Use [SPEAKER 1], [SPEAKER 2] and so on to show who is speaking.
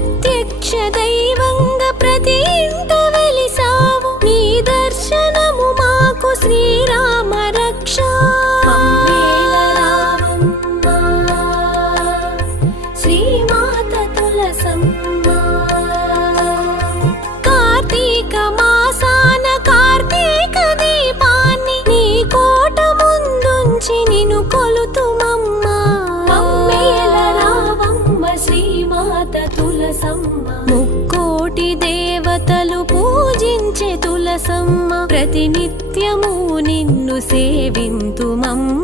[SPEAKER 1] addiction దేవత తులసమ్మ. ముక్కోటి దేవతలు పూజించే తులసమ్మ. ప్రతినిత్యము నిన్ను సేవింతుమమ్మ.